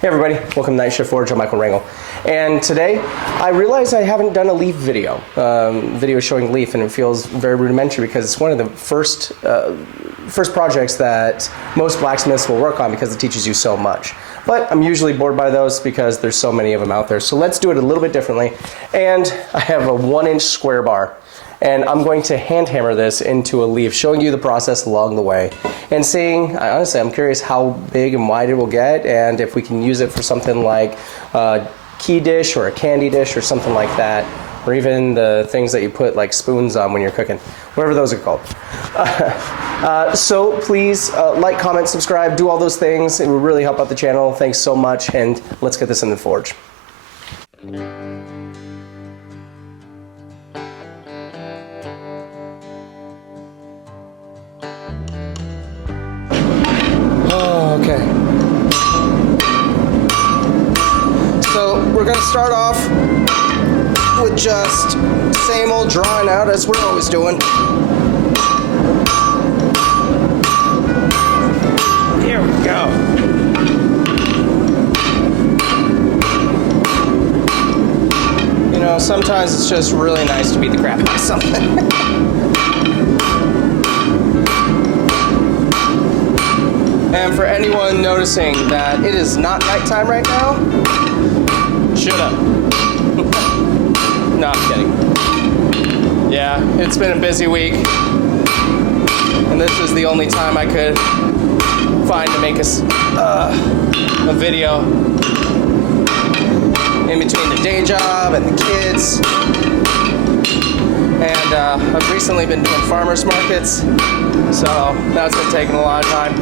Hey everybody, welcome to Night Shift Forge. I'm Michael Rangel. And today, I realize I haven't done a leaf video. Video showing leaf, and it feels very rudimentary because it's one of the first projects that most blacksmiths will work on because it teaches you so much. But I'm usually bored by those because there's so many of them out there. So let's do it a little bit differently. And I have a 1-inch square bar. And I'm going to hand hammer this into a leaf, showing you the process along the way. And seeing, honestly, I'm curious how big and wide it will get, and if we can use it for something like a key dish or a candy dish or something like that, or even the things that you put like spoons on when you're cooking, whatever those are called. So please like, comment, subscribe, do all those things. It will really help out the channel. Thanks so much, and let's get this in the forge. Okay. So we're going to start off with just same old drawing out as we're always doing. Here we go. You know, sometimes it's just really nice to beat the crap out of something. And for anyone noticing that it is not nighttime right now, shut up. No, I'm kidding. Yeah, it's been a busy week, and this is the only time I could find to make a video in between the day job and the kids. And I've recently been doing farmers markets, so that's been taking a lot of time.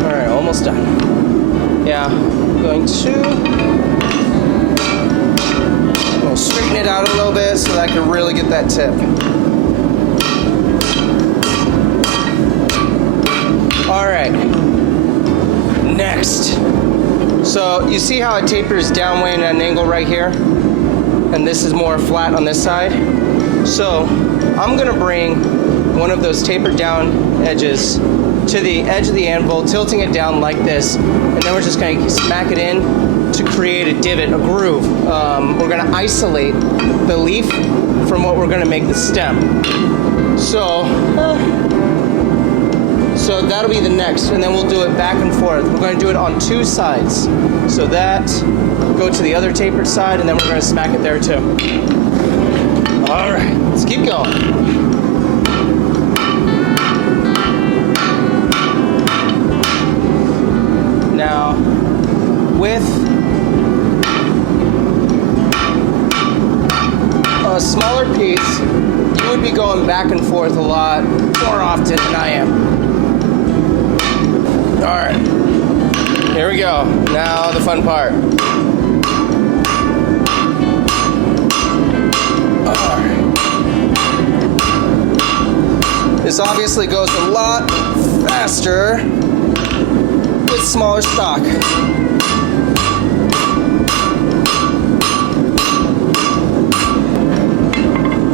All right, almost done. Yeah, I'm going to straighten it out a little bit so that I can really get that tip. All right, next. So you see how it tapers downway at an angle right here? And this is more flat on this side. So I'm gonna bring one of those tapered down edges to the edge of the anvil, tilting it down like this, and then we're just gonna smack it in to create a divot, a groove. We're gonna isolate the leaf from what we're gonna make the stem. So that'll be the next, and then we'll do it back and forth. We're gonna do it on two sides. So that, go to the other tapered side, and then we're gonna smack it there too. All right, let's keep going. Now, with a smaller piece, you would be going back and forth a lot more often than I am. All right, here we go. Now the fun part. This obviously goes a lot faster with smaller stock. Here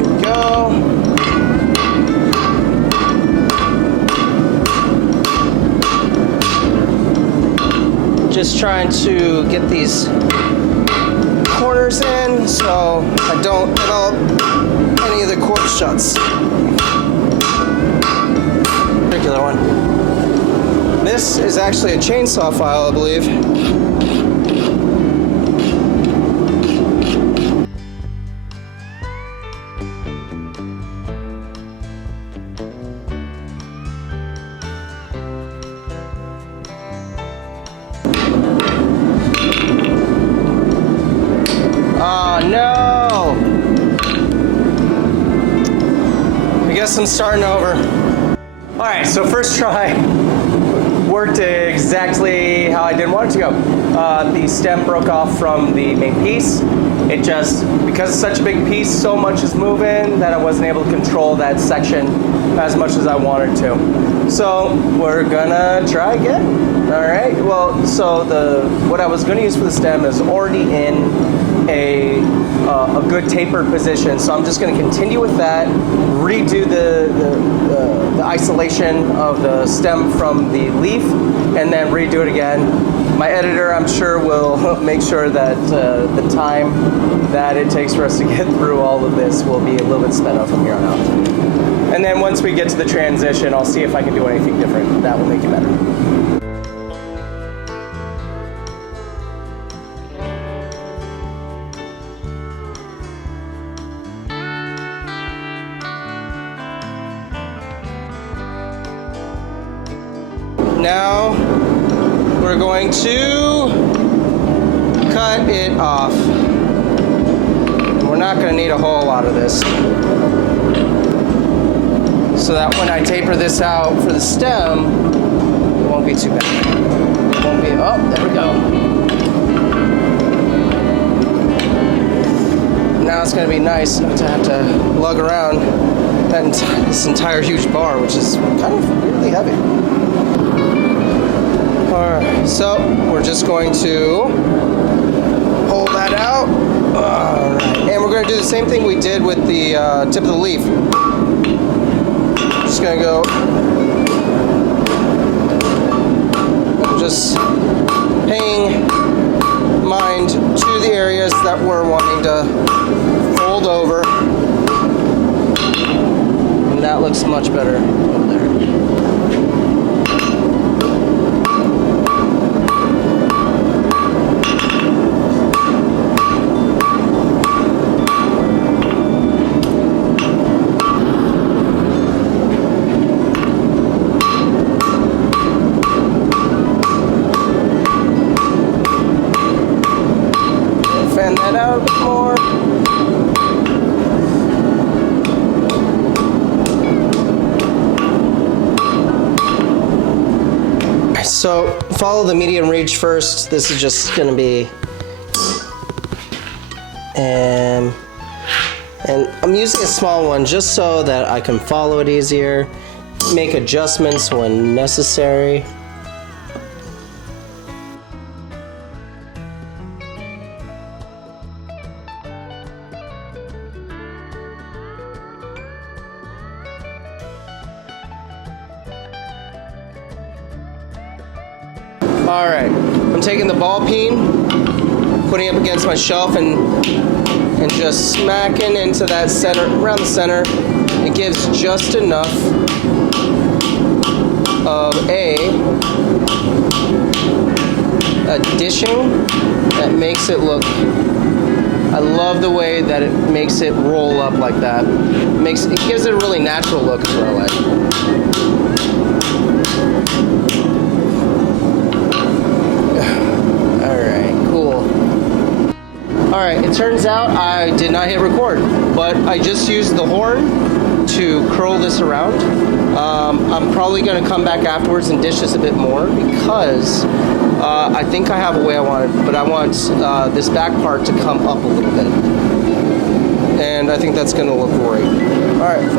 we go. Just trying to get these corners in so I don't develop any of the cord shuts. Particular one. This is actually a chainsaw file, I believe. Oh no! I guess I'm starting over. Alright, so first try worked exactly how I didn't want it to go. The stem broke off from the main piece. It just, because it's such a big piece, so much is moving that I wasn't able to control that section as much as I wanted to. So we're gonna try again. All right. Well, so what I was going to use for the stem is already in a good tapered position. So I'm just going to continue with that, redo the isolation of the stem from the leaf, and then redo it again. My editor, I'm sure, will make sure that the time that it takes for us to get through all of this will be a little bit sped up from here on out. And then once we get to the transition, I'll see if I can do anything different that will make it better. Now we're going to cut it off. We're not going to need a whole lot of this, so that when I taper this out for the stem, it won't be too bad. It won't be, oh, there we go. Now it's going to be nice not to have to lug around this entire huge bar, which is kind of really heavy. Alright, so we're just going to pull that out. Alright, and we're going to do the same thing we did with the tip of the leaf. Just going to go, just paying mind to the areas that we're wanting to fold over. And that looks much better over there. Fan that out a bit more. So follow the medium reach first. This is just going to be, and I'm using a small one just so that I can follow it easier, make adjustments when necessary. All right, I'm taking the ball peen, putting it up against my shelf, and just smacking into that center, around the center. It gives just enough of a dishing that makes it look. I love the way that it makes it roll up like that. It gives it a really natural look is what I like. Alright, it turns out I did not hit record, but I just used the horn to curl this around. I'm probably going to come back afterwards and dish this a bit more because I think I have a way I want it, but I want this back part to come up a little bit. And I think that's going to look great. Alright.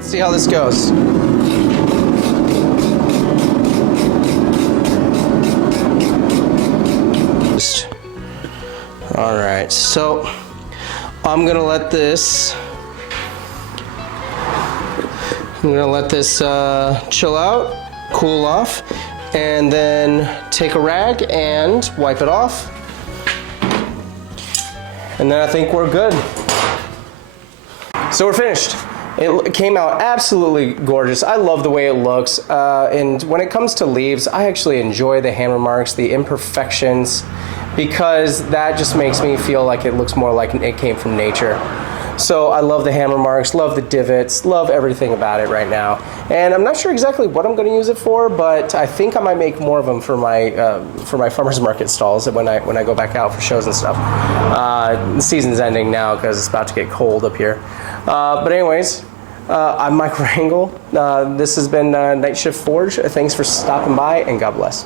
See how this goes. All So I'm gonna let this chill out, cool off, and then take a rag and wipe it off. And then I think we're good. So we're finished. It came out absolutely gorgeous. I love the way it looks. And when it comes to leaves, I actually enjoy the hammer marks, the imperfections, because that just makes me feel like it looks more like it came from nature. So I love the hammer marks, love the divots, love everything about it right now. And I'm not sure exactly what I'm going to use it for, but I think I might make more of them for my farmers market stalls when I go back out for shows and stuff. The season's ending now because it's about to get cold up here. But anyways, I'm Michael Rangel. This has been Night Shift Forge. Thanks for stopping by, and God bless.